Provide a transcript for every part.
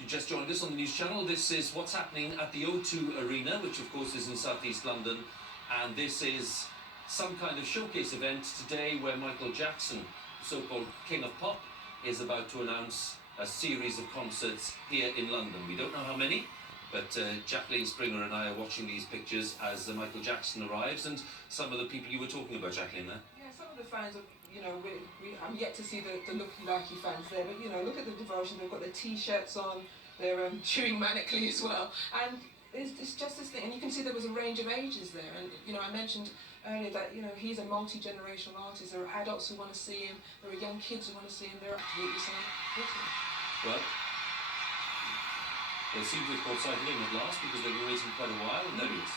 You just joined us on the news channel. This is what's happening at the O2 Arena, which of course is in southeast London, and this is some kind of showcase event today where Michael Jackson, the so-called King of Pop, is about to announce a series of concerts here in London. We don't know how many, but Jacqueline Springer and I are watching these pictures as Michael Jackson arrives, and some of the people you were talking about, Jacqueline, there. Yeah, some of the fans are, I'm yet to see the looky-likey fans there, but look at the devotion. They've got their t-shirts on, they're chewing manically as well, and it's just this thing. And you can see there was a range of ages there, and I mentioned earlier that he's a multi-generational artist. There are adults who want to see him, there are young kids who want to see him, there are absolutely some. Well, they seem to have caught sight of him at last because they've been waiting quite a while, and there he is.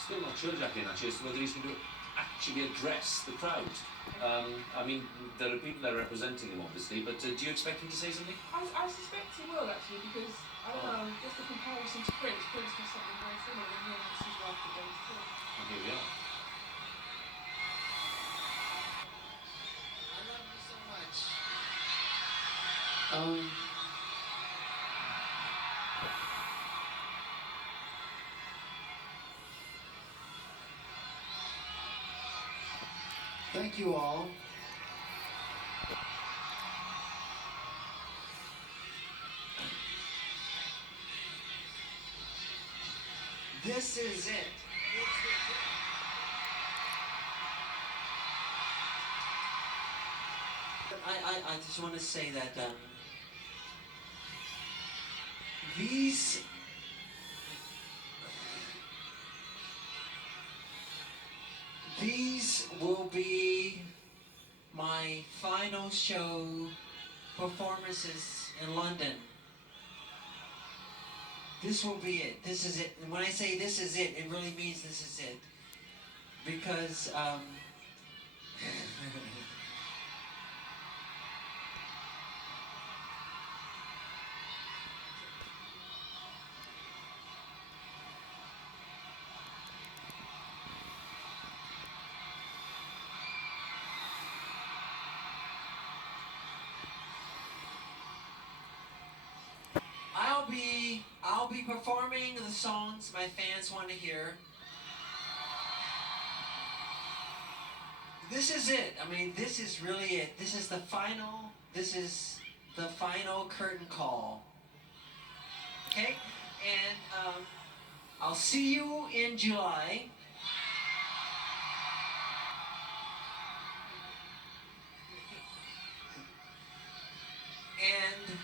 Still not sure, Jacqueline, actually, as to whether he's going to actually address the crowd. I mean, there are people there representing him, obviously, but do you expect him to say something? I suspect he will, actually, because, I don't know, just a comparison to Prince. Prince does something very similar, and he announced his wife today too. And here we are. I love you so much. Thank you all. This is it. I just want to say that these will be my final show performances in London. This will be it. This is it. And when I say this is it, it really means this is it. Because I'll be performing the songs my fans want to hear. This is it. I mean, this is really it. This is the final curtain call. Okay? And I'll see you in July. And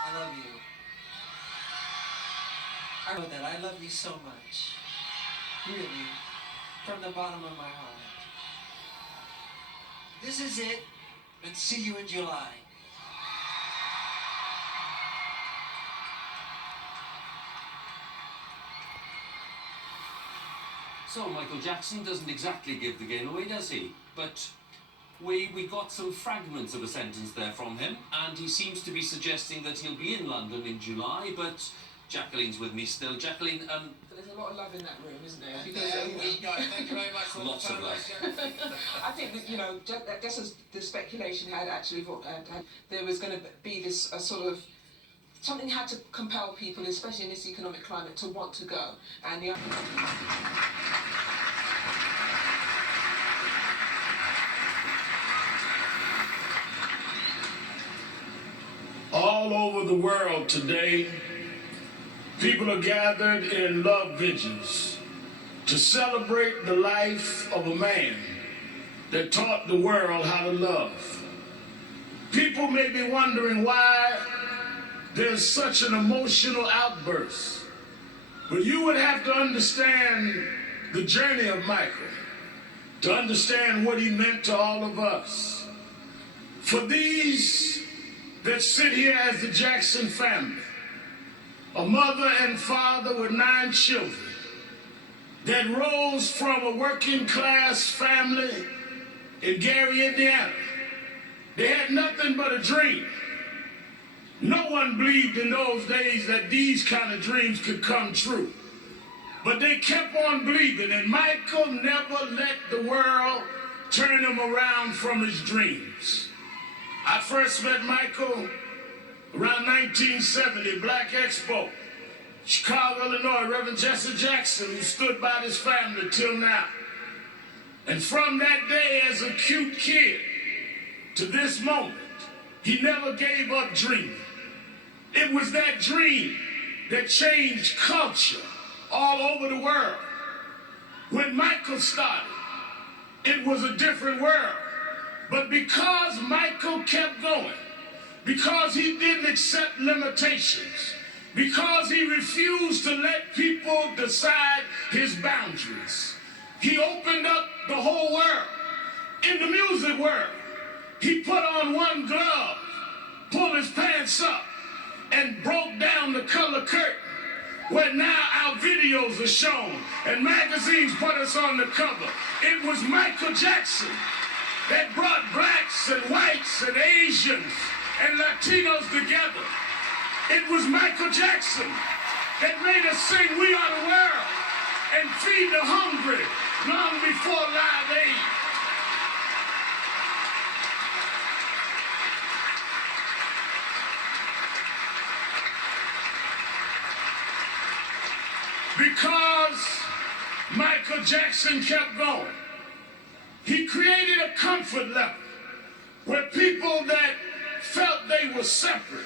I love you. I know that I love you so much. Really. From the bottom of my heart. This is it. And see you in July. So, Michael Jackson doesn't exactly give the game away, does he? But we got some fragments of a sentence there from him, and he seems to be suggesting that he'll be in London in July, but Jacqueline's with me still. Jacqueline, There's a lot of love in that room, isn't there? Because we go. Thank you very much for lots of love. I think that, just as the speculation had actually, there was going to be this sort of something had to compel people, especially in this economic climate, to want to go. And all over the world today, people are gathered in love vigils to celebrate the life of a man that taught the world how to love. People may be wondering why there's such an emotional outburst, but you would have to understand the journey of Michael to understand what he meant to all of us. For these that sit here as the Jackson family, a mother and father with 9 children, that rose from a working class family in Gary, Indiana. They had nothing but a dream. No one believed in those days that these kind of dreams could come true. But they kept on believing, and Michael never let the world turn him around from his dreams. I first met Michael around 1970, Black Expo, Chicago, Illinois, Reverend Jesse Jackson, who stood by his family till now. And from that day as a cute kid to this moment, he never gave up dreaming. It was that dream that changed culture all over the world. When Michael started, it was a different world. But because Michael kept going, because he didn't accept limitations, because he refused to let people decide his boundaries, he opened up the whole world. In the music world, he put on one glove, pulled his pants up, and broke down the color curtain, where now our videos are shown and magazines put us on the cover. It was Michael Jackson that brought blacks and whites and Asians and Latinos together. It was Michael Jackson that made us sing "We Are the World" and feed the hungry long before Live Aid. Because Michael Jackson kept going, he created a comfort level where people that felt they were separate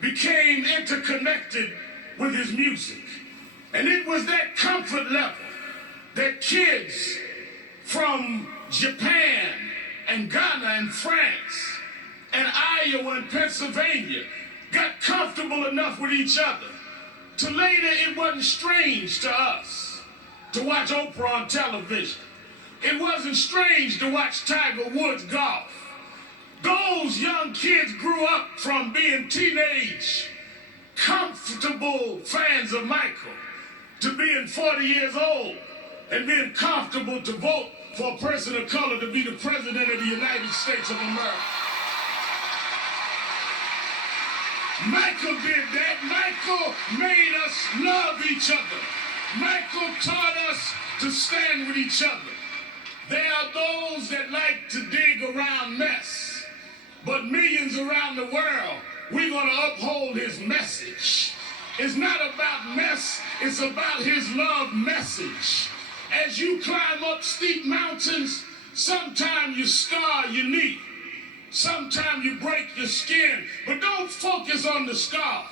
became interconnected with his music. And it was that comfort level that kids from Japan and Ghana and France and Iowa and Pennsylvania got comfortable enough with each other to later it wasn't strange to us to watch Oprah on television. It wasn't strange to watch Tiger Woods golf. Those young kids grew up from being teenage, comfortable fans of Michael to being 40 years old and being comfortable to vote for a person of color to be the president of the United States of America. Michael did that. Michael made us love each other. Michael taught us to stand with each other. There are those that like to dig around mess, but millions around the world, we're going to uphold his message. It's not about mess, it's about his love message. As you climb up steep mountains, sometimes you scar your knee. Sometimes you break your skin, but don't focus on the scars.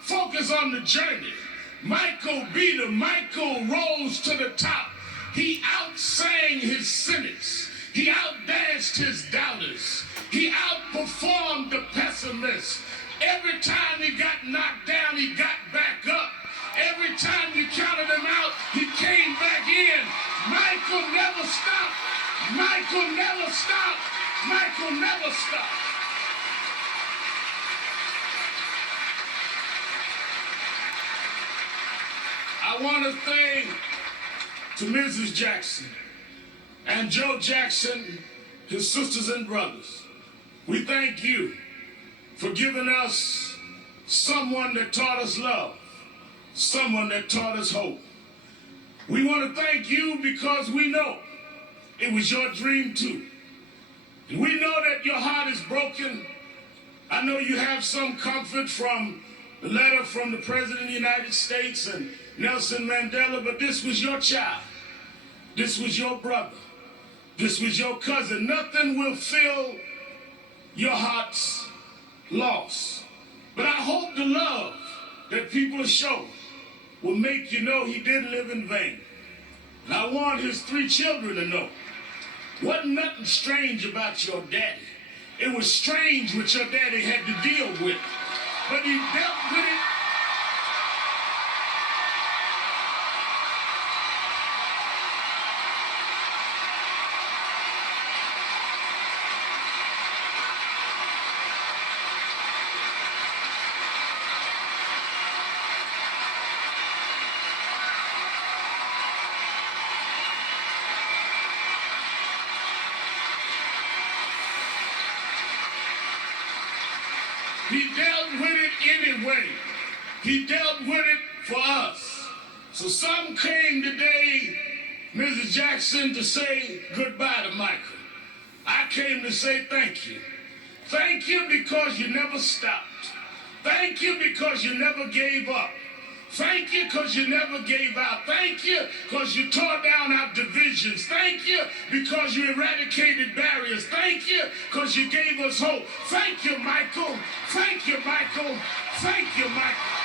Focus on the journey. Michael beat him. Michael rose to the top. He outsang his cynics. He outdanced his doubters. He outperformed the pessimists. Every time he got knocked down, he got back up. Every time you counted him out, he came back in. Michael never stopped. Michael never stopped. Michael never stopped. I want to thank to Mrs. Jackson and Joe Jackson, his sisters and brothers. We thank you for giving us someone that taught us love, someone that taught us hope. We want to thank you because we know it was your dream too. And we know that your heart is broken. I know you have some comfort from the letter from the President of the United States and Nelson Mandela, but this was your child. This was your brother. This was your cousin. Nothing will fill your heart's loss. But I hope the love that people are showing will make you know he didn't live in vain. And I want his 3 children to know. Wasn't nothing strange about your daddy. It was strange what your daddy had to deal with. But he dealt with it. He dealt with it anyway. He dealt with it for us. So some came today, Mrs. Jackson, to say goodbye to Michael. I came to say thank you. Thank you because you never stopped. Thank you because you never gave up. Thank you because you never gave out. Thank you because you tore down our divisions. Thank you because you eradicated barriers. Thank you because you gave us hope. Thank you, Michael. Thank you, Michael. Thank you, Michael.